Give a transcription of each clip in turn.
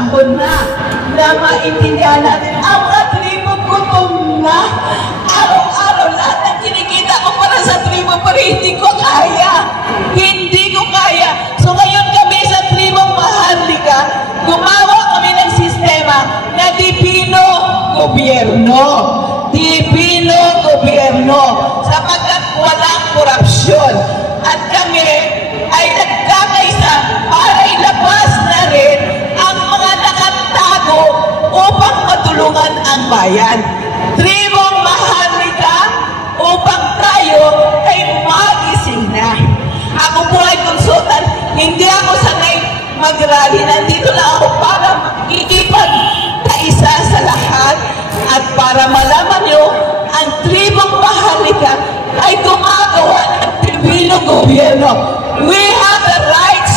panahon na maintindihan natin ang mga tribo gutom na. Araw-araw lahat ng kinikita ko para sa tribo, pero hindi ko kaya. Hindi ko kaya. So ngayon kami sa tribong Maharlika, gumawa kami ng sistema na Dipino Gobyerno. Dipino Gobyerno. Sapagkat walang korupsyon. At kami ay nagkakaisa para ilabas na rin ang mga nakatago upang matulungan ang bayan. Tribong Maharlika upang tayo ay magising na. Ako po ay konsultan, hindi ako sanay mag-rally. Nandito lang ako para makikipag-kaisa sa lahat at para malaman nyo ang tribong Maharlika ay gumagawa ng Dipino Gobyerno. We have the rights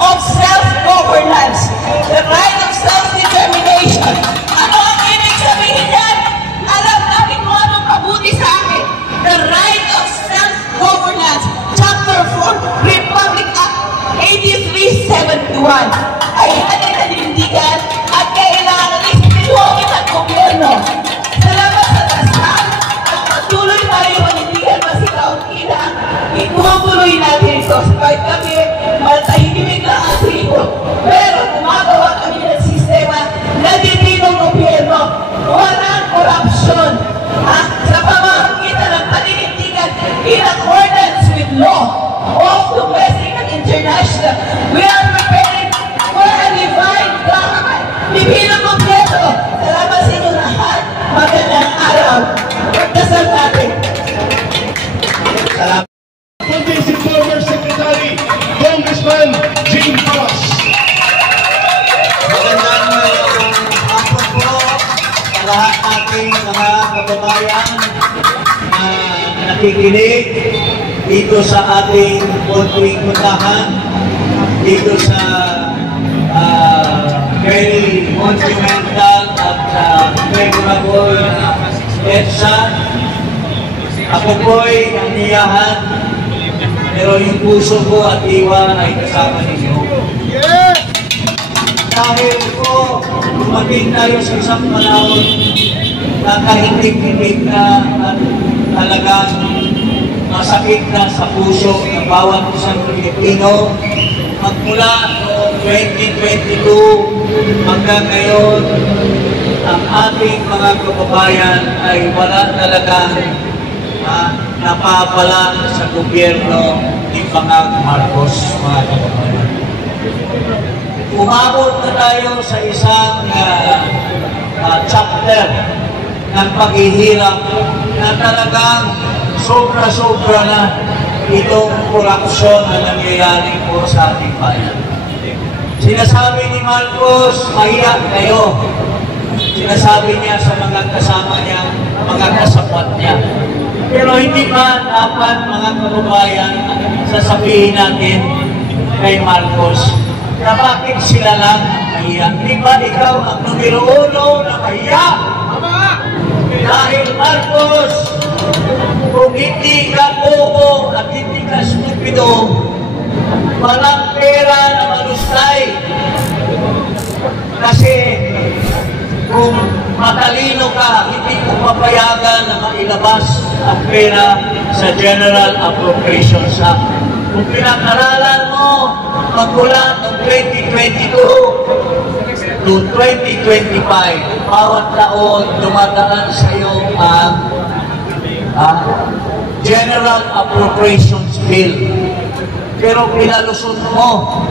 of self-governance, the right of self-determination. Ano ang ibig sabihin yan? Alam natin kung anong mabuti sa akin. The right of self-governance, Chapter 4, Republic Act 8371. Ay nanindigan at kailangan ispituhin ang gobyerno. Salamat sa dasal at patuloy tayo manindigan masikaw-kina. Itutuloy natin ito kahit kami matahimik na ang tribo. Pero gumagawa kami ng sistema na Dipino Gobyerno. Walang korupsyon. Sa pamamagitan ng paninindigan in accordance with law of domestic and international. We are preparing for a divine government. Dipino Gobyerno. Salamat sa inyo lahat. Magandang araw. Pagdasal natin. Salamat. Foundation former Secretary, Congressman James Ross. Magandang hapon po sa lahat nating mga kababayan na nakikinig dito sa ating konting puntahan, dito sa very monumental at memorable EDSA. Ako po'y naniyahan, pero yung puso ko at diwa ay kasama ninyo. Dahil po, dumating tayo sa isang panahon na kahindig-hindig na at talagang masakit na sa puso ng bawat isang Pilipino. Magmula noong 2022 hanggang ngayon, ang ating mga kababayan ay wala talagang napapala sa gobyerno ni Pangag Marcos, mga kababayan. Umabot na tayo sa isang chapter ng paghihirap na talagang sobra-sobra na itong korupsyon na nangyayari po sa ating bayan. Sinasabi ni Marcos, mahiya kayo. Sinasabi niya sa mga kasama niya, mga kasapat niya. Pero hindi ba dapat, mga kababayan, sasabihin natin kay Marcos na bakit sila lang mahiya? Di ba ikaw ang numero 1 na mahiya? Dahil Marcos, kung hindi ka bobo at hindi ka stupido, walang pera na malustay. Kasi kung matalino ka, hindi mo papayagan na mailabas ang pera sa General Appropriations Act. Kung pinag-aralan mo, magmula ng 2022 to 2025, bawat taon dumadaan sa iyo ang General Appropriations Bill. Pero pinalusot mo.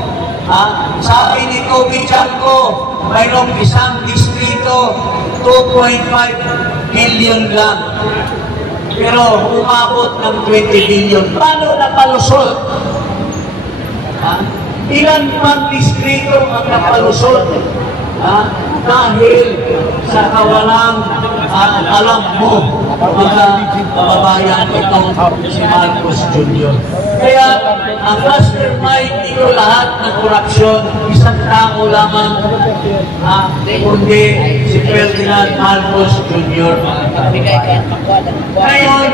Sabi ni Toby Chanco, mayroong isang distrito, 2.5 billion lang. Pero umabot ng 20 billion. Paano napalusot? Ilan pang distrito ang napalusot? Dahil sa kawalang alam mo, mga kababayan, itong si Marcos Jr. Kaya ang mastermind nito lahat ng korupsyon, isang tao lamang, kundi si Ferdinand Marcos Jr. Ngayon,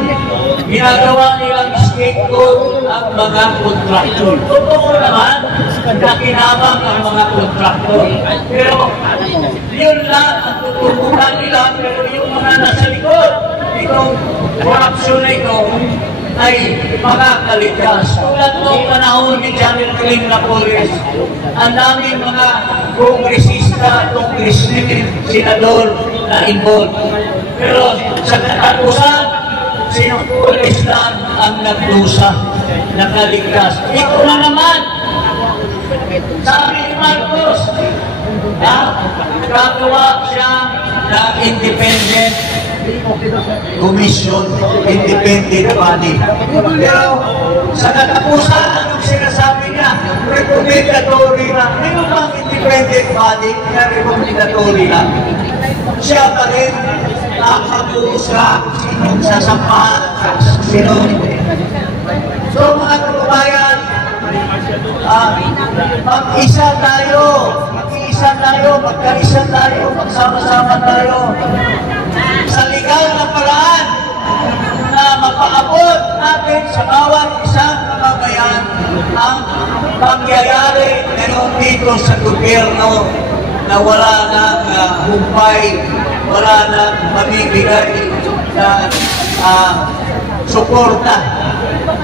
ginagawa nilang scapegoat ang mga kontraktor. Totoo naman, nakinabang ang mga kontraktor. Pero yun lang ang tutubukan nila, pero yung mga nasa likod, itong korupsyon na ito, ay makakaligtas. Tulad noong panahon ni General Kling Napoles, ang daming mga kongresista, senador na involved. Pero sa katapusan, si Napoles lang ang nagdusa, nakaligtas. Ito na naman, sabi ni Marcos, gagawa siya na independent commission, independent body. Pero sa katapusan, anong sinasabi niya? Recommendatory lang. Ano bang independent body na recommendatory lang? Siya pa rin nakakapusa sinong sasampahan, sinong hindi. So mga kababayan, mag-isa tayo, magkaisa tayo, magsama-sama tayo sa legal na paraan na mapaabot natin sa bawat isang mamamayan ang pangyayari ngayon dito sa gobyerno na wala nang humpay, wala nang mamibigay na suporta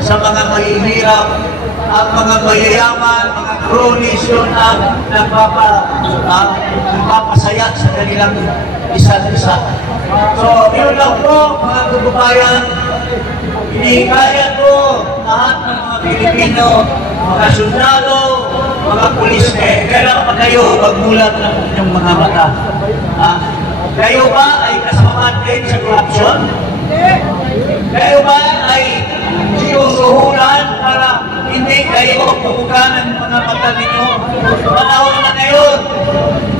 sa mga mahihirap, ang mga mayayaman, mga cronies yun ang nagpapasayat sa kanilang isa't isa. So, yun lang po, mga kababayan, hinihikayat ko lahat ng mga Pilipino, mga sundalo, mga pulis, kailangan pa kayo magmulat ng inyong mga mata. Kayo ba ay kasama din sa corruption? Kayo ba ay sinusuhulan para hindi kayo pupuganan ng mga mata ninyo? Panahon na ngayon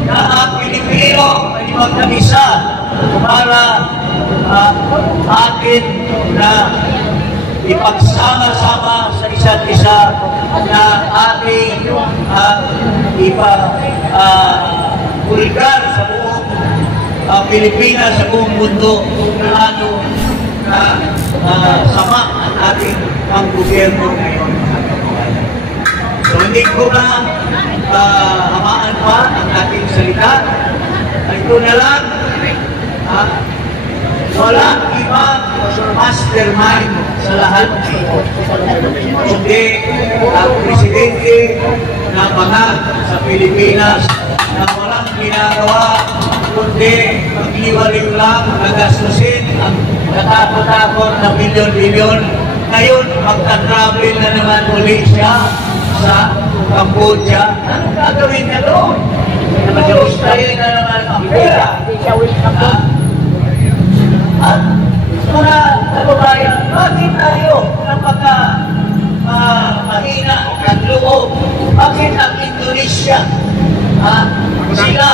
na ang Pilipino ay magkamisa para atin na ipagsama-sama sa isa't isa na ating ipabulgar sa buong Pilipinas, sa buong mundo na ano na sama ang ating ang gobyerno ngayon. So hindi ko na hamaan pa ang ating salita. Ito na lang, walang ibang mastermind sa lahat nito. Kundi ang presidente ng mga sa Pilipinas na walang ginagawa kundi magliwaling lang nagastusin ang katakot-takot na milyon-milyon. Ngayon, magta-travel na naman uli siya sa Cambodia. Anong gagawin niya doon? Mag-style na naman ang pera. At mga kababayan, bakit tayo napaka mahina ang loob? Bakit ang Indonesia? Sila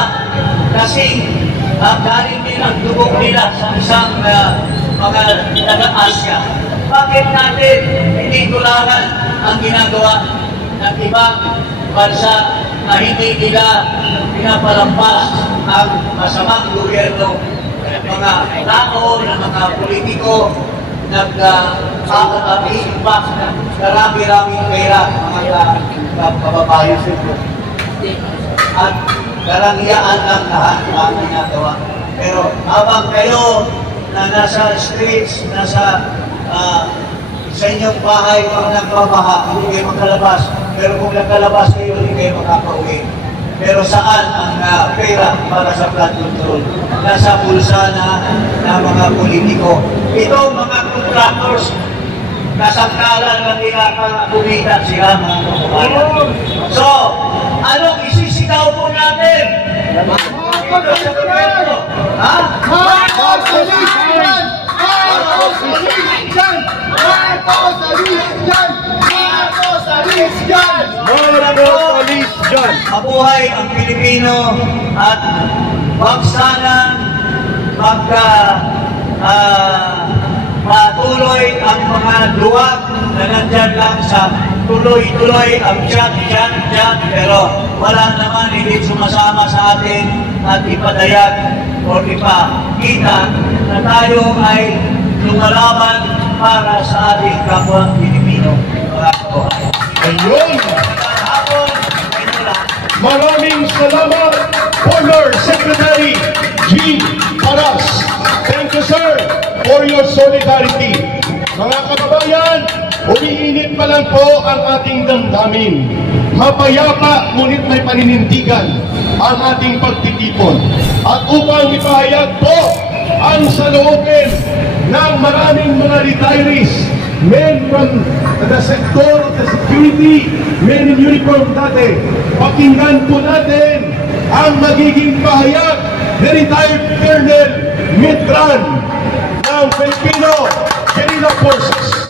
kasi galing nilang dugong nila sa isang mga taga-Asya. Bakit natin hindi tularan ang ginagawa ng ibang bansa na hindi nila pinapalampas ang masamang gobyerno ng mga tao, ng mga politiko, nag-iimbak ng karami-raming pera mga kababayan. At karangyaan lang lahat ang ginagawa. Pero habang kayo na nasa streets, nasa sa inyong bahay, pag nagbabaha, hindi kayo makalabas. Pero kung nakalabas kayo, hindi kayo makakauwi. Pero saan ang pera para sa flood control? Nasa bulsa na mga politiko. Ito mga contractors, nasangkalan lang nila para kumita sila mga kababayan. So, anong isisigaw po natin? Ito sa gobyerno. Ha? Marcos Police Yan! Marcos Police Yan! Marcos Police Yan! Marcos Police Yan! Marcos Police Yan! Mabuhay ang Pilipino at wag sana patuloy ang mga luwag na nandyan lang sa tuloy-tuloy ang chat, pero wala naman hindi sumasama sa atin at ipadayag o ipakita na tayo ay lumalaban para sa ating kapwa Pilipino. Mga kababayan. Ayun! Hapon, ito lang. Maraming salamat, former Secretary G. Paras. Thank you, sir, for your solidarity. Mga kababayan, umiinit pa lang po ang ating damdamin. Mapayapa, ngunit may paninindigan ang ating pagtitipon. At upang ipahayag po ang saloobin ng maraming mga retirees, men from the sector of the security, men in uniform dati, pakinggan po natin ang magiging pahayag ni retired Colonel Mitran ng Filipino Guerrilla Forces.